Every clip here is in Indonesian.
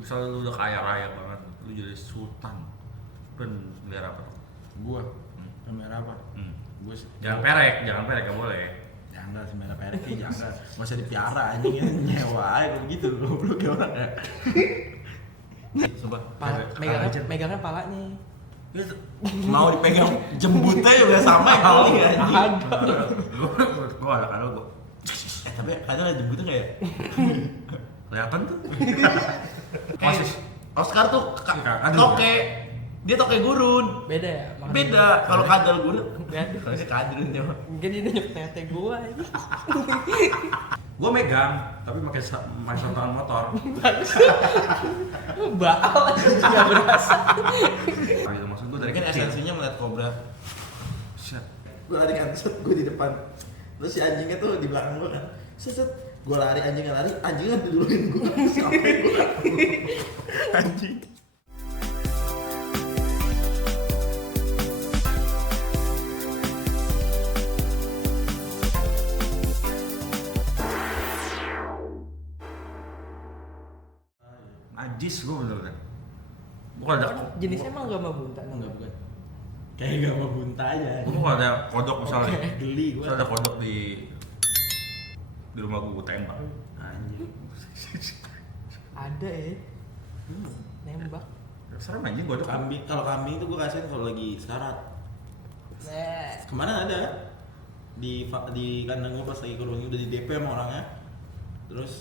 Misalnya lu udah kaya raya banget, lu jadi sultan, lu melihara apa tuh? Gua merah apa? Gua Jangan perek gak boleh. jangan sih merah perek sih jangan. Nggak usah dipiara anjing ya nyewa aja begitu lu kayak orang ya. Coba megangnya palanya. Mau dipegang jembutnya juga sama kali ya anjing. Gua ada kan gua. Tapi kadang ada jembutnya nggak ya? Kelihatan tuh. Oscar tuh toke. Dia toke gurun. Beda ya? Beda kalau kadal gurun. Beda. Kalau sih kadrun dia. Mungkin ini nyuk tete gua ini. Gua megang, tapi pakai sarungan motor. Baal enggak berasa. Nah, itu maksud gua dari Mungkin kecil. esensinya melihat kobra. Shit. Gue lari kan, set gue di depan. Terus si anjingnya tuh di belakang gue kan. Set, gue lari, anjingnya diduluin gue sampai gue anjing. Najis gua bener-bener. Gua ada Jenisnya emang gak mau bunta Enggak bukan. Kayak gak mau bunta aja. gua ada kodok misalnya. Geli gue. Misalnya ada kodok di rumah gua tembak. Anjing. Ada ya. Nembak. Serem anjing kodok. Kambing, kalau kambing itu gue kasihin kalau lagi sekarat. Kemarin ada di kandang gue pas lagi kurbangi udah di DP sama orangnya. Terus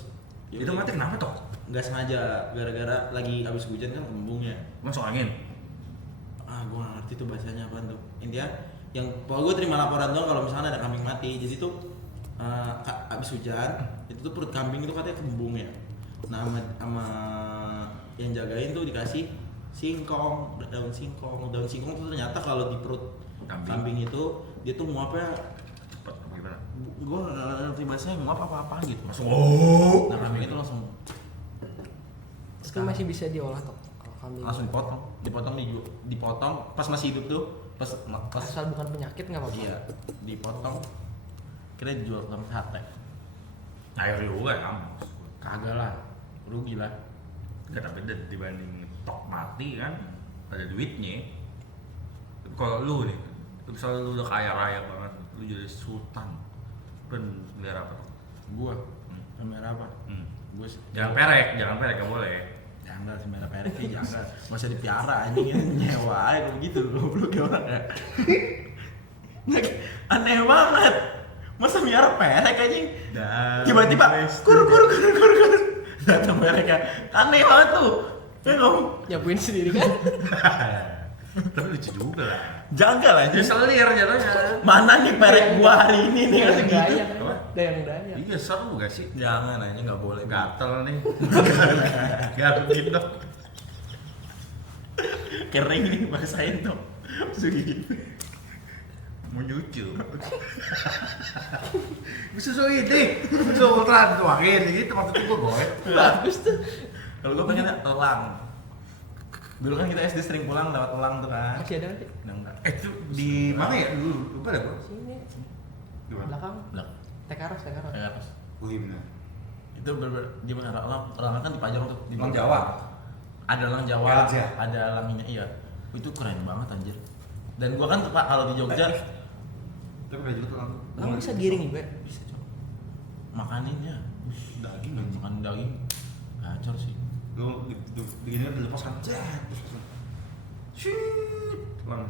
ya Itu udah, mati kenapa toh? nggak sengaja gara-gara lagi habis hujan kan kembungnya. Masuk angin. Gue nggak ngerti tuh bahasanya apaan tuh. Intinya yang pokoknya gue terima laporan doang kalau misalnya ada kambing mati. Jadi tuh habis hujan itu tuh perut kambing itu katanya kembung ya. Nah sama yang jagain tuh dikasih singkong, daun singkong tuh ternyata kalau di perut kambing itu dia tuh muapnya Cepet apa gimana? gue nggak ngerti bahasanya muap apa gitu. Masuk. Nah kambing itu langsung Itu masih bisa diolah kok kalau kambing. langsung dipotong pas masih hidup tuh pas Asal bukan penyakit nggak apa-apa. iya dipotong kira dijual sama sate. Air juga ya kamu. Kagak lah, rugi lah. Gak tapi dibanding tok mati kan ada duitnya. Kalau lu nih, misalnya lu udah kaya raya banget, lu jadi sultan, lu melihara apa tuh? Gua merah apa? Gua Jangan perek gak boleh. jangan sih merah perek sih jangan. Nggak usah dipiara anjing ya nyewa aja begitu lu kayak orang ya. Aneh banget. Masa miara perek anjing? Tiba-tiba kur. Datang mereka. Aneh banget tuh. Ya kamu Nyapuin sendiri kan? Tapi lucu juga lah. jaga lah Dia anjing. selir jatuhnya. Mana nih perek gua hari ini nih Dayang gitu. dayang. Apa? Dayang. Iya seru gak sih? Jangan aja nggak boleh. Gatel nih. Gatel gitu. Kering nih bahasain tuh. Segitu. Mau nyuci. Susu ini, susu ultran tuangin gitu maksud gue boy. Bagus tuh. Kalau gua pengen elang. Dulu kan kita SD sering pulang lewat elang tuh kan. Masih ada lagi? Udah enggak. Itu di mana ya dulu? Lupa deh gua. Sini. Di mana? Belakang. Belakang. Tekaros. Kayak apa? Oh iya benar. Itu di mana elang kan dipajang tuh di Elang mana? Jawa. Ada elang Jawa, Gajah. ada elang ini iya. Itu keren banget anjir. Dan gua kan Pak kalau di Jogja Tapi gak juga tuh. Kamu bisa giring juga? bisa coba. Makaninnya Daging makan daging gacor sih. Lu begini kan dilepaskan. Shit. Lang.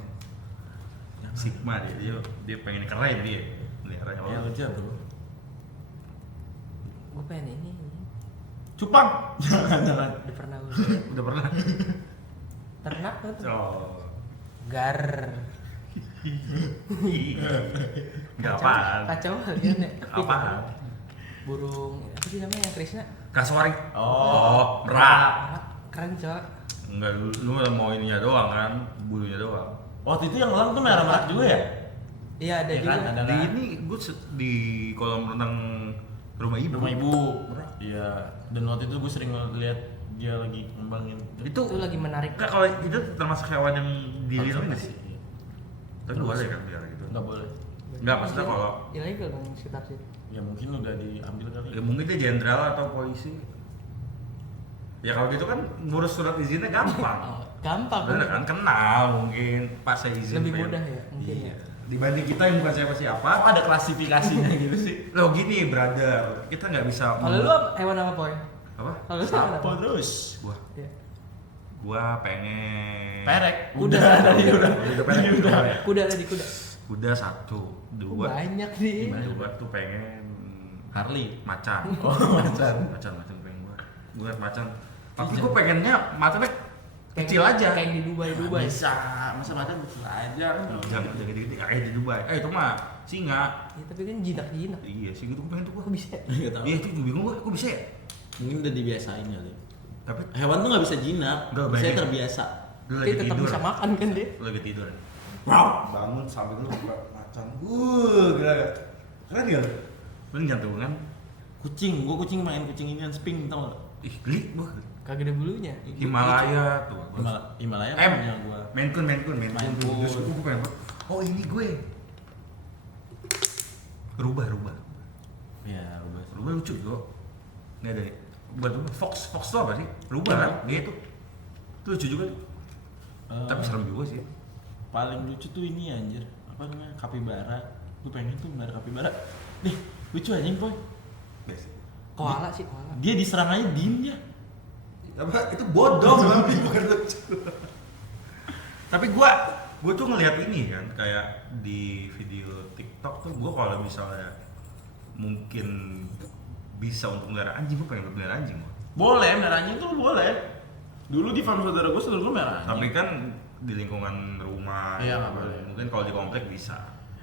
Sigma dia pengen keren dia. Meliharanya Ya orang. lucu bro. Gue pengen ini. Cupang. Jangan. Udah pernah gue. Udah pernah. Ternak tuh. Oh. Gar. Enggak apaan. Kacau kalian ya. Apaan? Burung apa sih namanya yang Krishna? Kasuari. Oh, merak. Keren cok. Enggak, lu mau ininya doang kan, bulunya doang. Waktu itu yang elang tuh merah-merah juga ya? Iya ada Ya juga. kan, ada Di kan? ini gue di kolam renang rumah ibu. Rumah ibu. Iya. Dan waktu itu gue sering lihat dia lagi ngembangin. Itu Itu lagi menarik. enggak kalau itu termasuk hewan yang dilindungi nggak sih? Iya. Tapi Terus. boleh kan biar gitu. Nggak boleh. Enggak, maksudnya kalau ilegal dong sekitar situ. Ya mungkin udah diambil kali. ya mungkin dia jenderal atau polisi. Ya kalau gitu kan ngurus surat izinnya gampang. Oh, gampang Bener kan, kenal mungkin Pak saya izin. lebih pengen- mudah ya mungkin Iya. ya. Dibanding kita yang bukan siapa-siapa. Kok ada klasifikasinya gitu sih? Lo gini brother, kita nggak bisa. Kalau lu hewan apa Poy? apa? Kalau lu hewan apa? terus? Iya. Gua pengen. Perek. Udah tadi udah. Kuda tadi kuda. Kuda satu, dua. Banyak nih. Dua tuh pengen Harley. macan. Oh, macan. Macan pengen gua liat macan. Tapi gua pengennya macannya kecil aja. Kayak di Dubai. Bisa, masa macan bisa aja. Jangan gede-gede kayak di Dubai. Itu mah singa. Ya, tapi kan jinak. Iya sih gitu gua pengen tuh gua. Kok bisa? Enggak tahu. Iya itu gua bingung gua, kok bisa ya? Mungkin udah dibiasain kali. Tapi Hewan tuh nggak bisa jinak, Nggak, saya bayangin. terbiasa. lu Tapi lagi tetap tidur. bisa makan kan dia. Lu lagi tidur. Wow. Bangun sambil lu buka macan. Gila. Keren gak? Lu jantungan. Kucing, gua main kucing Indian Sphinx tau gak? Ih, geli gua. Kagak ada bulunya. Himalaya tuh. Himalaya Eh, punya gua. Maine Coon. Maine Coon. Terus gua pengen, oh ini gue. Rubah. Ya, udah. Rubah lucu kok. Nggak ada. Buat rubah. Fox tuh apa sih? Rubah kan? Gitu. Itu lucu juga tuh. Tapi serem juga sih. Paling lucu tuh ini anjir. Apa namanya? Kapibara. Gua pengen tuh melihara kapibara. Nih, lucu anjing, Boy. Biasa. Koala sih koala. Dia diserang aja diem dia. Apa itu bodoh babi bukan lucu. Tapi gua tuh ngelihat ini kan kayak di video TikTok tuh gua kalau misalnya mungkin bisa untuk melihara anjing, gua pengen melihara anjing. Boleh, melihara anjing tuh boleh. Dulu di farm saudara gua melihara anjing. Tapi kan di lingkungan rumah. Iya, nggak boleh. Mungkin kalau di komplek bisa.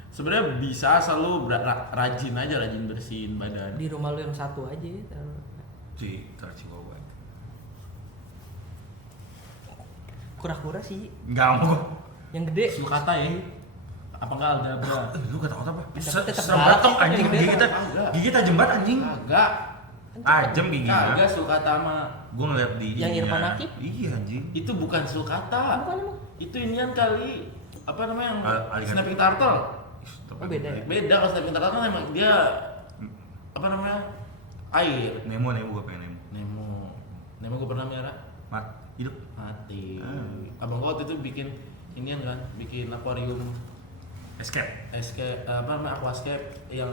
Sebenarnya bisa asal lu rajin aja, rajin bersihin badan. Di rumah lu yang satu aja taruh. Di Tarcigo gue. Kura-kura sih Enggak mau. yang gede. Sulcata ya. Apa enggak aldabra? Lu kata apa? Tetep Serem galak batok sih, anjing gede gigit Kagak. gigit tajam banget anjing. Kagak. Tajam giginya. Kagak sulcata sama Gua ngeliat di Yang ininya. Irfan Hakim? Iya anjing. itu bukan sulcata. Bukan emang. Itu inian kali apa namanya yang Aligan. snapping turtle. Oh, beda ya? Beda kalau snapping turtle kan emang dia apa namanya? Air. Nemo gua pengen Nemo. Nemo gue pernah melihara Hidup. mati. Hmm. Abang gua waktu itu bikin inian kan, bikin akuarium Escape. apa namanya aquascape yang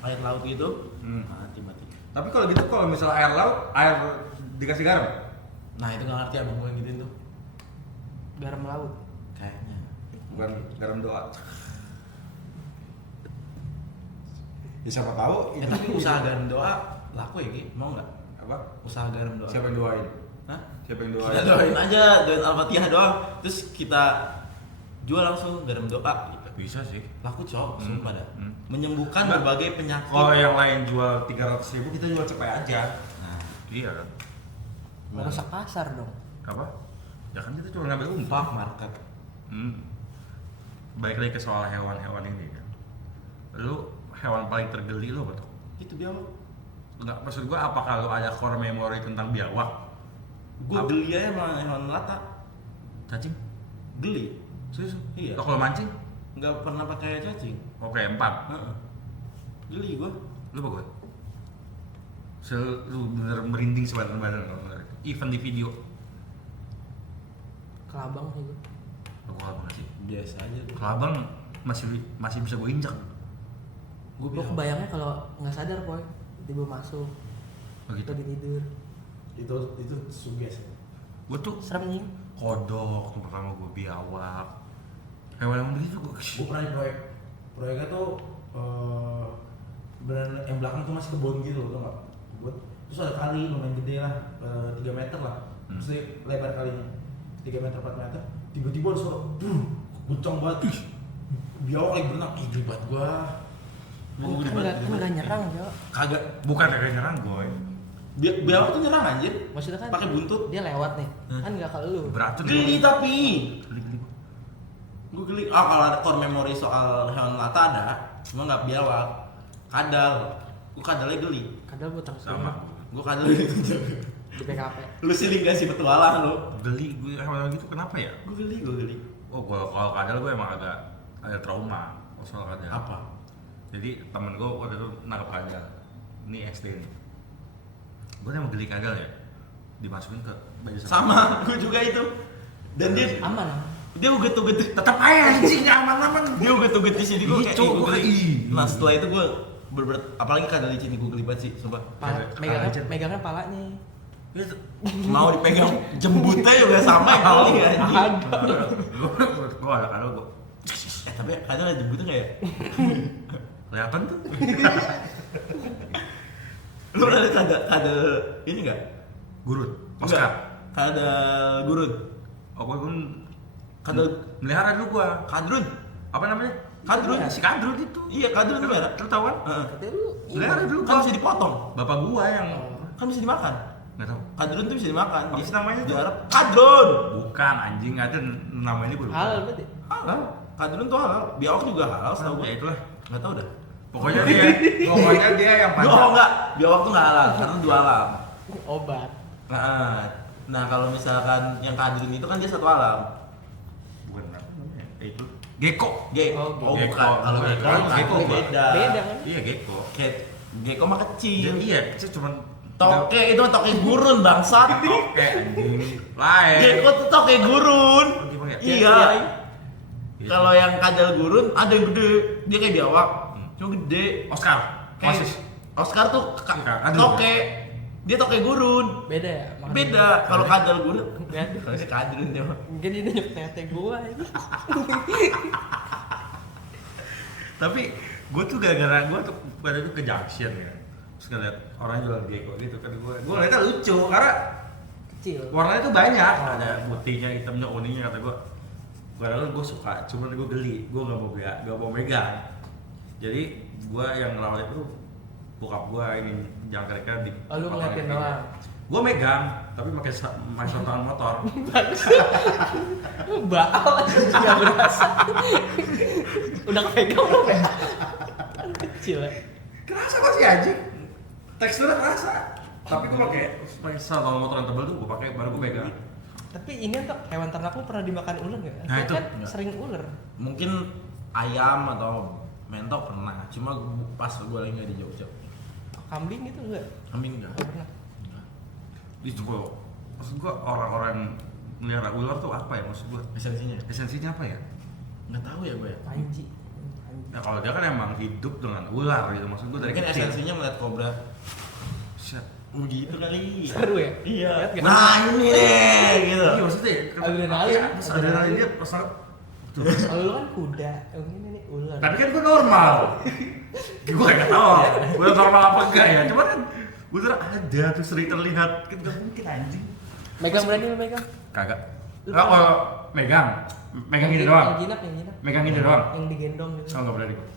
air laut gitu. Hmm. Mati. Tapi kalau gitu kalau misalnya air laut, air dikasih garam. Nah itu nggak ngerti abang gue yang gituin tuh. Garam laut. Kayaknya. Bukan garam doa. Ya siapa tahu Tapi usaha garam doa laku ya Ki? Mau nggak? apa? Usaha garam doa. Siapa yang doain? Hah? Siapa yang Kita doain? doain aja, doain Al-Fatihah doang. Terus kita jual langsung garam doa. Bisa sih. Laku cok, Hmm. sumpah dah. Hmm. Menyembuhkan Nah, berbagai penyakit. Kalau yang lain jual 300.000, kita jual cepet aja. Nah, Iya kan? Merusak pasar dong. Apa? Ya kan kita cuma ngambil untung. fuck market. Baik lagi ke soal hewan-hewan ini kan. Lu hewan paling tergeli lu apa tuh? Itu biawak. Enggak, maksud gua apakah lu ada core memory tentang biawak? Gue Apa? geli aja sama hewan melata. Cacing? Geli. Serius? Iya. Lo kalau mancing? Nggak pernah pakai cacing. Oke, 4. Heeh. Geli gue. Lu apa gue? Lu bener merinding sebadan-badan kalau denger itu. Even di video. Kelabang sih gua. Lu kelabang sih? Biasa aja. Kelabang masih bisa gue injak. Gue Gua kebayangnya kalau nggak sadar Poy, tiba masuk. Begitu. Lagi tidur. Itu suges. Gue tuh Serem nih. kodok tuh pertama, gue biawak. Hewan-hewan begitu gue. Gue pernah di proyeknya tuh beneran yang belakang tuh masih kebun gitu loh, tau nggak? Kebun. Terus ada kali lumayan gede lah, 3 meter lah. Terus dia lebar kalinya 3 meter 4 meter. Tiba-tiba ada suara, kencang banget. Biawak lagi berenang, ih geli banget gua. Kan nggak nyerang Jo. Kagak. Bukan kayak nyerang gue. Biawak tuh nyerang anjir. Maksudnya kan Pakai buntut. dia lewat nih. Kan nggak ke lu. Beracun. Geli tapi. Geli. Gue geli. Ah kalau ada core memory soal hewan melata ada, cuma nggak biawak. Kadal. Gue kadalnya geli. Kadang gua terus Sama. Gue kadalnya gitu. di PKP. Lu sih gak sih petualang lu? Geli gue hewan gitu kenapa ya? Gue geli. Oh, kalau kadal gue emang agak trauma soal kadal. Apa? Jadi temen gue waktu itu nangkep kadal. Ini SD nih. Gue emang geli kadal ya. dimasukin ke baju Sama, gue juga itu. Dan dia Aman. uget-uget. tetap aja anjing aman-aman. Dia uget-uget di sini gue kayak Cuk, gue gua geli. ih. Nah setelah itu gue apalagi kadal licin gue geli banget sih, sumpah. Megangnya palanya. Mau dipegang jembutnya juga sampai kali ya. Gue ada kadal gue Tapi kadal ada jembutnya nggak ya? kelihatan tuh. Lu ada kadal ini nggak? Gurun, Oscar. Kadal gurun. Oh gue kan Kadal melihara dulu gue. kadrun. Apa namanya? Kadrun. Si Kadrun itu. Iya kadrun tuh merah. Lu tahu kan? Heeh. Katanya lu Melihara dulu Kan gua. bisa dipotong. Bapak gua yang Kan bisa dimakan. nggak tahu. Kadrun tuh bisa dimakan. Apa sih namanya tuh? Di Arab kadrun. Bukan anjing ada namanya gue lupa. halal berarti. Halal. Kadrun tuh halal. Biawak juga halal setahu gue. Ya itulah. Nggak tahu dah. Pokoknya dia yang Oh panjang. enggak, biawak tuh nggak halal karena dua alam. Obat. Nah kalau misalkan yang kadrun itu kan dia satu alam. Bukan namanya. Itu gecko. Oh, Oh gecko. bukan. Kalau Bukan. gecko, Gecko, Pak. beda. Beda kan? Iya gecko. Kayak gecko mah kecil. Iya, itu cuman Toke itu mah toke gurun bangsat. Oke anjing. Lain. Gecko tuh toke gurun. Oh, gimana ya? Iya. Iya. Kalau yang kadal gurun ada yang gede, dia kayak biawak, cuma gede. Oscar. Kayak Oasis. Oscar tuh Kadal. toke, dia toke gurun. Beda ya? Makan Beda. Kalau kadal gurun, Beda. kalau sih kadrun dia mah. Mungkin ini nyuk tete gua ini. Tapi gue tuh gara-gara gue tuh pada itu ke junction ya. Terus ngeliat orang jual gecko gitu kan gue ngeliatnya lucu karena Kecil. warnanya tuh banyak, ada putihnya, hitamnya, kuningnya kata gue. Padahal gue suka, cuman gue geli, gue gak mau megang. Jadi gue yang ngerawat itu bokap gue ingin jangkarnya di. Oh, lu ngeliatin doang. Gue megang, tapi pakai sarung motor. Baal nggak berasa. Udah kepegang belum ya? Kan kecil ya. Kerasa pasti anjing, teksturnya kerasa. Tapi gue pakai sarung motor yang tebal tuh gue pakai baru gue pegang. Tapi ini untuk hewan ternak lu pernah dimakan ular nggak? Nah, itu. Kan Nggak. sering ular. Mungkin ayam atau mentok pernah, cuma pas gue lagi nggak di Jogja. Kambing gitu enggak? Kambing enggak. Nggak pernah. Itu kok, maksud gue orang-orang melihara ular tuh apa ya maksud gue? Esensinya? Esensinya apa ya? Nggak tahu ya gue ya. Panji. Ya kalau dia kan emang hidup dengan ular gitu, maksud gue dari Mungkin kecil. esensinya melihat kobra. Set. Gitu kali. Seru ya? Iya. Lihat nggak? Nah ini deh gitu. Iya maksudnya Adrenalin. Iya, terus adrenalin dia pas Kalau lu kan kuda, yang ini nih ular. tapi kan gue normal. Gue gak tau gue normal apa enggak ya, cuman kan gue tuh ada tuh sering terlihat, kan gak mungkin anjing. Megang berani lu megang? Kagak. Enggak kalau megang ini doang. Yang jinak. Megang ini doang. Yang digendong gitu. Oh enggak berani gue.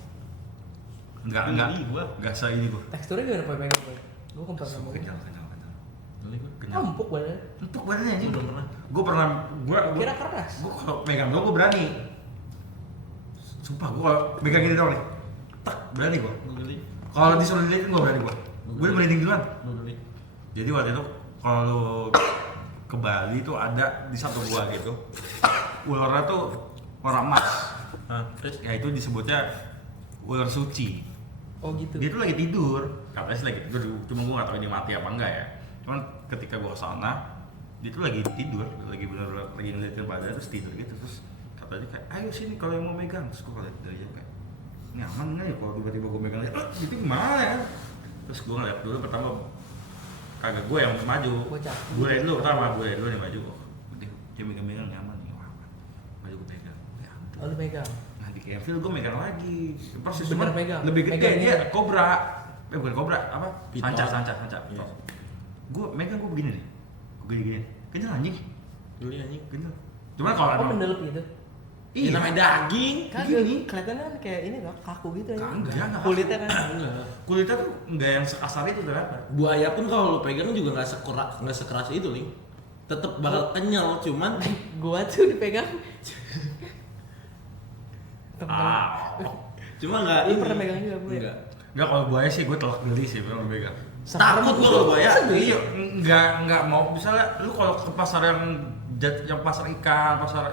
Enggak, Geli gua. enggak se ini gue. Teksturnya gimana Boy megang Boy? Gua kempar sama Kenyal. Geli gue. Kenyal. Empuk badannya. Empuk badannya anjing. Belum pernah. Gue pernah, gue Kira keras. kalau megang gue berani. Sumpah gue kalau megang ini doang nih, tak berani gue. Gue geli. Kalau disuruh dilihatin gue berani gue. Gue merinding duluan. Gue geli. Jadi waktu itu kalau lu ke Bali tuh ada di satu gua gitu, ularnya tuh warna emas. Terus Ya itu disebutnya ular suci. Oh gitu. Dia tuh lagi tidur, katanya sih lagi tidur. Cuma gua nggak tahu ini mati apa enggak ya. Cuman ketika gua kesana, dia tuh lagi tidur, lagi bener-bener lagi ngeliatin badan terus tidur gitu. Terus katanya kayak, ayo sini kalau yang mau megang. Terus gua ngeliat dari jauh kayak, ini aman nggak ya kalau tiba-tiba gua megang aja? Itu gimana ya? Terus gua ngeliat dulu pertama, kagak gue yang maju. Bocah. Gue liat dulu pertama, gue liat dulu nih maju. Dia megang-megang nyaman nih, wah aman. Maju gue pegang. Ya ampun. Oh lu megang. Nah di Kevin gue megang lagi. Persis Bener cuman megang? lebih gede Megang dia ini? kobra. Bukan kobra, apa? Piton. Sanca. Iya. Gue megang gue begini nih. Gue gini. Kenyal anjing. geli anjing. Kenyal. Cuman kalau Oh emang mendalam gitu. Ini namanya daging. Kagak Gini. kelihatan kan kayak ini loh, kaku gitu ya. Enggak. Kulitnya kan. Enggak. Kulitnya tuh enggak yang sekasar itu ternyata. Buaya pun kalau lu pegang juga nggak sekeras itu, Ling. Tetep bakal kenyal, cuman Gua tuh dipegang. Ah. cuma nggak. Lu ini. pernah megang juga, Bu, ya? Enggak. Enggak kalau buaya sih gue telak geli sih kalau megang. Takut gua kalau buaya. Iya, enggak mau misalnya lu kalau ke pasar yang pasar ikan, pasar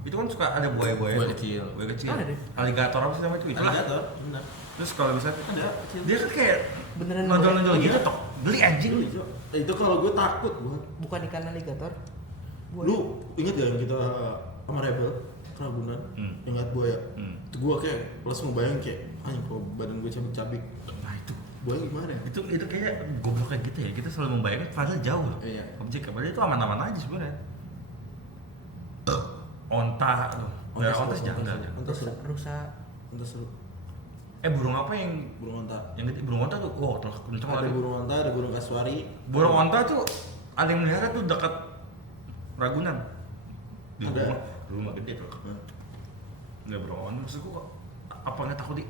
itu kan suka ada buaya-buaya Buaya tuh. kecil. Buaya kecil. Ada deh. Aligator apa sih namanya itu? Itulah. Alligator, benar. Terus kalau misalnya Ada. dia kan kayak Beneran nonjol-nonjol buaya. gitu tok. Beli anjing. Geli, Cok. Itu kalau gue takut gue. Bukan ikan alligator. Buaya. Lu inget gak yang kita sama Rebel ke Ragunan yang ngeliat buaya? Itu gue kayak langsung ngebayang kayak anjing kalau badan gue cabik-cabik. Nah itu Buaya gimana ya? itu kayaknya goblok kayak gitu ya, kita selalu membayangkan padahal jauh loh. Iya. Objek padahal itu aman-aman aja sebenarnya. Onta tuh, ya onta sejahtera aja. Onta seru. Rusa. Onta seru. Burung apa yang Burung onta. gede? Burung onta tuh, wah terus kenceng Ada lagi. burung onta, ada burung kasuari. Burung onta tuh ada yang melihara tuh dekat Ragunan. Di Ada. rumah gede tuh. Enggak burung onta, maksud gua apa nggak takut di?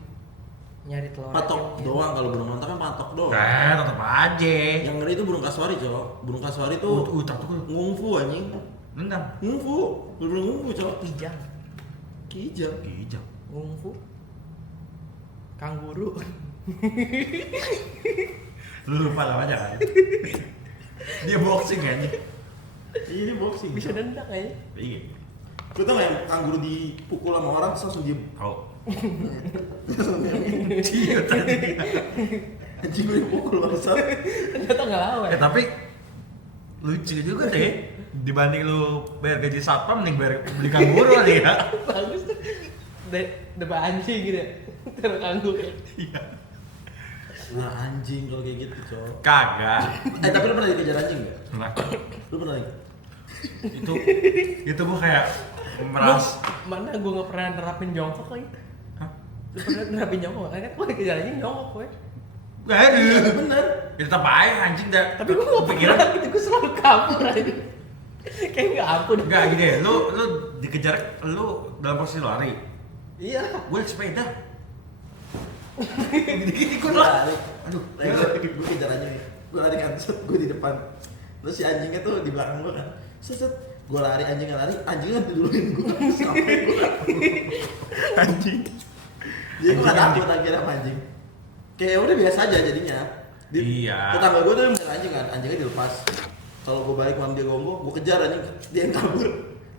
Nyari telur. Patok aja. doang, kalau burung onta kan patok doang. Tetap aja. Yang ngeri itu burung kasuari, Cok. Burung kasuari tuh Takut ngungfu anjing. nendang. Ngungfu, burung ngungfu, Cok. Kijang. Kijang. Kijang. Ngungfu. Kanguru. Lu lupa namanya kan? Dia boxing kan? Iya, ini boxing. Bisa nendang aja. Iya. Lu tau gak yang kanguru dipukul sama orang terus langsung diem? Tahu. Langsung diem. Iya tadi. Anjing lu dipukul bangsat. Ternyata nggak lawan. Tapi lucu juga deh. Dibanding lu bayar gaji satpam mending bayar beli kanguru kali ya. Bagus tuh. Depan anjing gitu ya. Terus kanguru. Iya. Nah anjing kalau kayak gitu, Cok. Kagak. Tapi lu pernah dikejar anjing gak? Nah, Lu pernah? itu gua kayak meras. Mana gue nggak pernah nerapin jongkok lagi. Hah? Lu pernah nerapin jongkok? Kan gue dikejar anjing jongkok gue. Gak ada. Bener. Ya tetap aja anjing dah. Tapi gue nggak pikiran pernah gitu. Gue selalu kabur aja. Kayak nggak ampun. enggak gini deh. Lu dikejar lu dalam posisi lari. Iya. Gue naik sepeda. Gini-gini Gue gue lah. lari. Aduh, gue kejar anjing. Gue lari kan, set gue di depan. Terus si anjingnya tuh di belakang gue kan. Set, gue lari, anjingnya diduluin gue sampai gue Anjing. jadi gue takut akhirnya sama anjing. Kayak udah biasa aja jadinya. Iya. Tetangga gue tuh yang bilang anjing kan, anjingnya dilepas. Kalau gue balik malam dia gonggong, gue kejar anjing, dia yang kabur.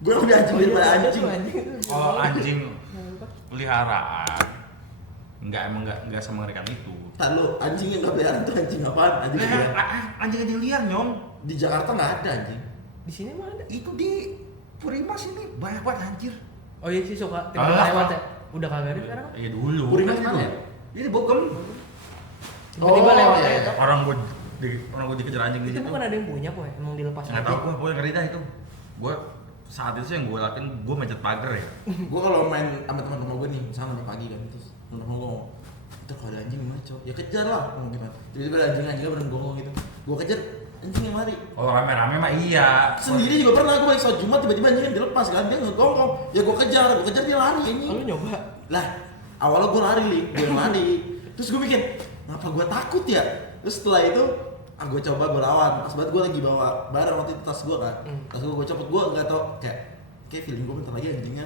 Gue lebih anjing daripada anjing. Oh anjing peliharaan. Enggak semengerikan itu. Ntar lu, anjing yang gak peliharaan tuh anjing apaan? Anjing liar. Anjing liar nyong. Di Jakarta nggak ada anjing. Di sini mah ada. Itu di Purima sini banyak banget anjir. Oh iya sih suka tiba-tiba lewat ya. Udah kagak ada sekarang. Iya dulu. Purima Kan mana ya? Ini Bogem. Tiba-tiba Oh, lewat iya. aja tuh. Orang gua dikejar anjing di Itu situ. bukan ada yang punya kok ya, emang dilepas Nggak tahu gua ngeri dah itu. Gua saat itu yang gua lakuin gua mencet pagar ya. Gue kalau main sama teman-teman gue nih, misalnya di pagi kan, terus teman-teman gue ngomong, itu kalau ada anjing gimana cowok? Ya kejar lah, ngomong gimana? Tiba-tiba ada anjingnya bener gonggong gitu. Gue kejar, anjing yang lari. Oh rame-rame mah iya. Sendiri juga pernah gue balik sholat Jumat tiba-tiba anjingnya dilepas kan, dia ngegonggong. Ya gue kejar dia lari anjing. Oh, lu nyoba? Lah, awalnya gue lari nih, gue yang lari. Terus gue mikir, ngapa gue takut ya? Terus setelah itu, gue coba gue lawan. Pas banget gue lagi bawa barang waktu itu tas gue kan. Tas gue copot, gue nggak tau kayak feeling gue bentar lagi anjingnya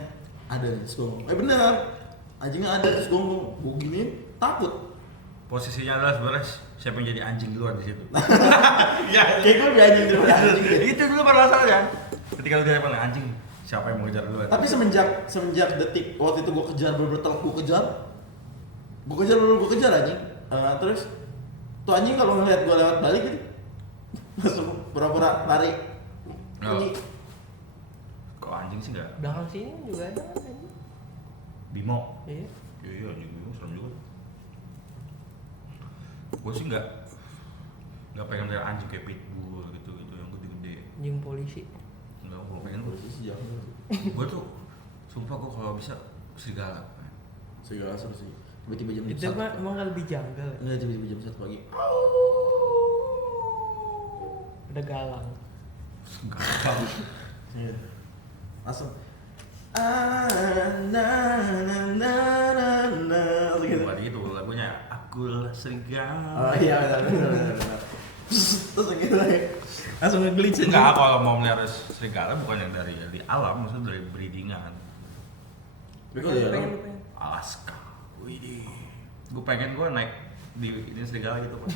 ada. Terus gue ngomong, bener, anjingnya ada. Terus gue ngomong, gue giniin, takut. Posisinya adalah sebenarnya siapa yang jadi anjing duluan di situ. Ya, Kayak gue lebih anjing daripada anjing deh. itu dulu permasalahannya. Ketika lu dari mana anjing, siapa yang mau kejar duluan? Tapi semenjak detik waktu itu gue kejar bener-bener telak gue kejar anjing. Terus tuh anjing kalau ngeliat gue lewat balik gitu langsung pura-pura lari. Oh. Anjing. Kok anjing sih enggak? Belakang sini juga ada kan anjing. Bimo. Iya. Iya anjing Bimo serem juga. Gue sih enggak pengen dari anjing kayak pitbull gitu yang gede-gede. Anjing polisi. Enggak, gue pengen gue. Posisi jauh. Gue tuh sumpah gue kalau bisa serigala. Segala seru sih. Tiba-tiba jam Itu mah emang lebih janggal ya. Enggak, tiba-tiba jam 1 pagi. Udah galang. Gagal. Iya. Langsung na gitu. Buat itu lagunya Akulah Serigala. Oh iya benar. Terus gitu lagi. Langsung nge-glitch Enggak, kalau mau melihara serigala bukan yang dari alam, maksudnya dari breedingan. Oh iya. Pengen. Alaska. Widih. Gue pengen gue naik di ini serigala gitu kan.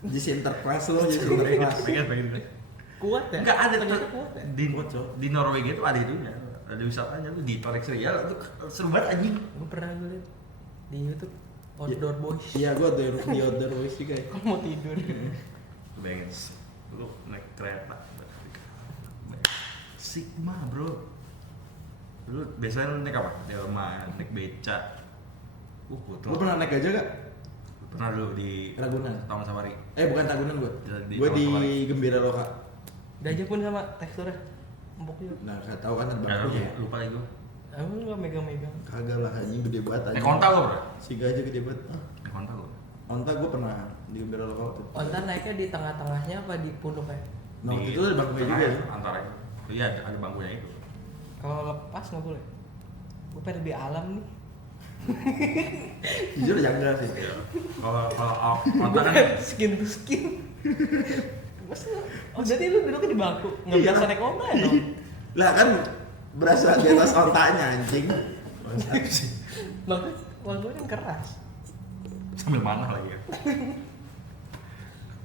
Di center class lo, di center class. pengen. Kuat ya? Enggak ada Ternyata tuh. kuat ya? Di Norwegia tuh ada itunya. Ada wisatanya tuh di tarik serigala tuh seru banget anjing. Gue pernah gue liat di YouTube Outdoor Boys. Iya, gua di outdoor voice juga. Kok mau tidur? Bayangin, lu naik kereta Sigma bro. Lu biasanya lu naik apa? Delman, naik beca. Lu Betul. pernah naik gajah gak? Pernah dulu di Ragunan. Taman Safari. Bukan Ragunan gue. Di Gue Taman di Safari. Gembira Loka. Gajah pun sama teksturnya empuk juga. Nah, gak tau kan Nggak terbang tahu, ya. lupa lagi gua. Emang lu gak megang-megang? Kagak lah, anjing gede banget Naik anjing. onta gua bro. Si gajah gede banget. Naik onta gua. Onta gue pernah di Gembira Loka waktu itu. Onta naiknya di tengah-tengahnya apa di punuknya? Nah, waktu itu ada bangkunya juga ya. Antara itu. Iya ada bangkunya itu. Kalau lepas nggak boleh. Gue pengen lebih alam nih. Jujur janggal sih. Iya. Kalau onta kan Skin to skin. Mas, oh jadi lu duduknya di bangku, nggak Iya. biasa naik onta ya dong? Lah kan berasa di atas ontanya anjing. Bangsat sih. Bangkunya kan keras. sambil mana lagi ya.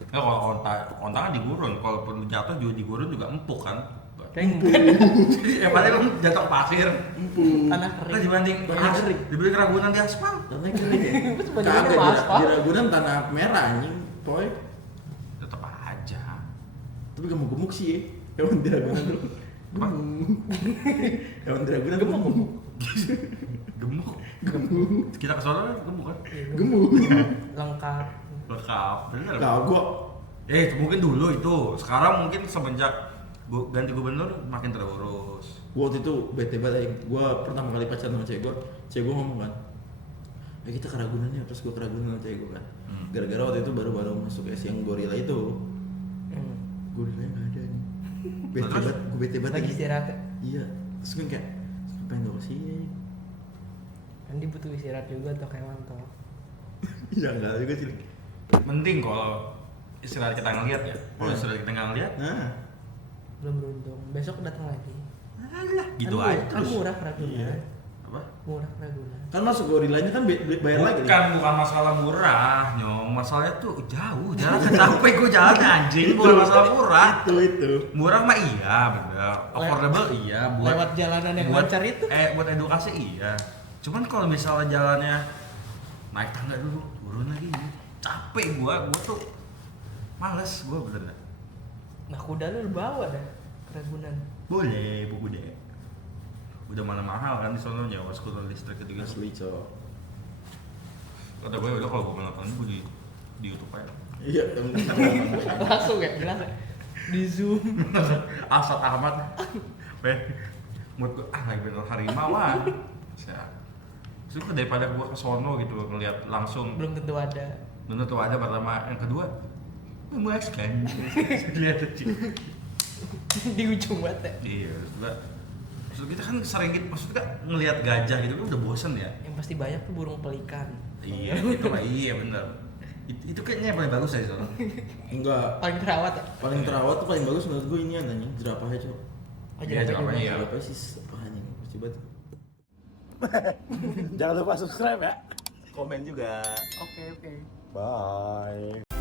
Nggak, kalau onta kan digurun, kalau perlu jatuh juga digurun juga empuk kan. Kayak Ya paling lu jatuh ke pasir. Empuk. tanah Kan kering. dibanding Tanah kering. dibanding Ragunan di aspal. Tanah kering ya. Terus bandingannya Kagak sama di aspal. di Ragunan tanah merah anjing. Poy. Tetap aja. Tapi gemuk-gemuk sih ya. Hewan di Ragunan tuh. Apa? Hewan di Ragunan gemuk. Gemuk. Kita ke sono kan gemuk kan? Gemuk. Lengkap. Lengkap. Bener. Kagak. Itu mungkin dulu itu. Sekarang mungkin semenjak ganti gubernur makin terurus. Gua waktu itu bete banget. Gua pertama kali pacaran sama cewek gua ngomong kan, kita ke Ragunan ya, terus gua ke Ragunan sama cewek gua kan. Gara-gara waktu itu baru-baru masuk S yang gorila itu, Hmm. gorilanya nggak ada nih. Bete Terus? banget, gua bete banget. Lagi lagi. istirahat ya? Iya, terus gua kayak ngapain dong sih? Kan dia butuh istirahat juga tuh kayak mantap. Iya enggak juga sih. Mending kalau istirahat kita ngeliat ya. Kalau istirahat kita nggak ngeliat, Nah, Belum beruntung. Besok datang lagi. alah gitu Kan aja kan terus. murah Ragunan. Iya. Apa? Murah Ragunan. kan masuk gorilanya kan bayar lagi. Bukan masalah murah, Nyong. Masalahnya tuh jauh, jalan kan capek gue jalan anjing, bukan masalah murah. Itu. Murah mah iya, bener. Affordable iya, buat Lewat jalanan yang buat lancar itu. buat edukasi iya. Cuman kalau misalnya jalannya naik tangga dulu, turun lagi, capek gua tuh males gua bener. Nah kuda lu bawa dah ke Ragunan. Boleh, buku deh. Udah mana mahal kan di sono nyawa skuter listrik gitu. Asli, Cok. Kata gue udah kalau gue nonton gue di YouTube aja. Iya, Langsung ya, jelas ya. Di zoom. Asad Ahmad. Mood gue lagi bener harimau ah. Suka daripada gue ke sono gitu ngeliat langsung. Belum tentu ada. Bener tuh ada pertama, yang kedua muas kan. Lihat aja. Di ujung banget ya. Iya, maksud kita kan sering gitu, maksudnya ngelihat gajah gitu kan udah bosen ya. Yang pasti banyak tuh burung pelikan. Iya, itu mah iya bener. Itu kayaknya yang paling bagus ya di sono. enggak. Paling terawat ya. Paling terawat tuh paling bagus menurut gue ini anjing, jerapahnya, Cok. Oh, Iya, jerapahnya iya. Jerapahnya sih anjing, lucu banget. Jangan lupa subscribe ya. Komen juga. Oke. Bye.